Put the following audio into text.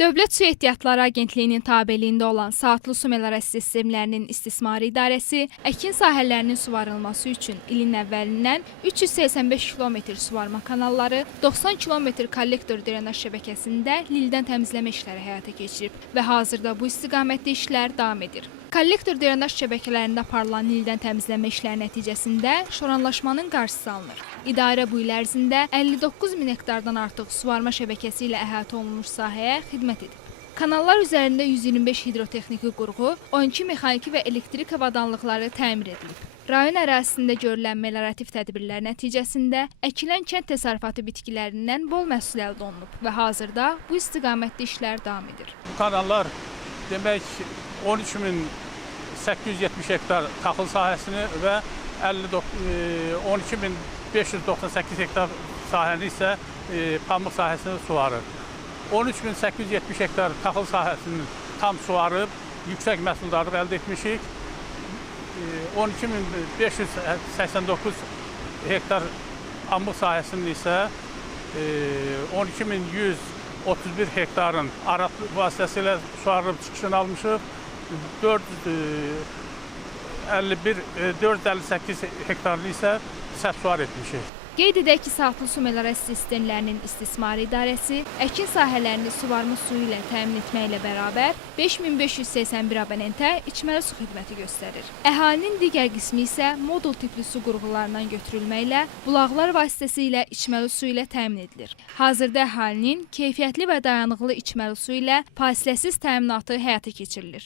Dövlət Su Ehtiyatları Agentliyinin tabeliyində olan Saatlı Su Meliorasiya Sistemlərinin İstismarı İdarəsi əkin sahələrinin suvarılması üçün ilin əvvəlindən 385 km suvarma kanalları, 90 km kollektor drenaj şəbəkəsində lildən təmizləmə işləri həyata keçirib və hazırda bu istiqamətdə işlər davam edir. Kollektor drenaj şəbəkələrində aparılan lildən təmizləmə işləri nəticəsində şoranlaşmanın qarşısı alınır. İdarə bu il ərzində 59 min hektardan artıq suvarma şəbəkəsi ilə əhatə olunmuş sahəyə xidmət edib. Kanallar üzərində 125 hidrotexniki qurğu, 12 mexaniki və elektrik avadanlıqları təmir edilib. Rayon ərazisində görülən meliorativ tədbirlər nəticəsində əkilən kənd təsərrüfatı bitkilərindən bol məhsul əldə olunub və hazırda bu istiqamətdə işlər davam edir. Bu kanallar demək 13.870 hektar taxıl sahəsini və 12.598 hektar sahəni isə pambıq sahəsini suvarır. 13.870 hektar taxıl sahəsini tam suvarıb, yüksək məhsuldarlıq əldə etmişik. 12.589 hektar pambıq sahəsini isə 12.131 hektarın araq vasitəsilə suvarıb çıxışını almışıq. 458 hektarlı isə səhv suvar etmişik. Qeyd edək ki, Saatlı Su Meliorasiya Sistemlərinin İstismarı İdarəsi əkin sahələrini suvarma suyu ilə təmin etməklə bərabər 5581 abonentə içməli su xidməti göstərir. Əhalinin digər qismi isə modul tipli su qurğularından götürülməklə bulaqlar vasitəsilə içməli su ilə təmin edilir. Hazırda əhalinin keyfiyyətli və dayanıqlı içməli su ilə fasiləsiz təminatı həyata keçirilir.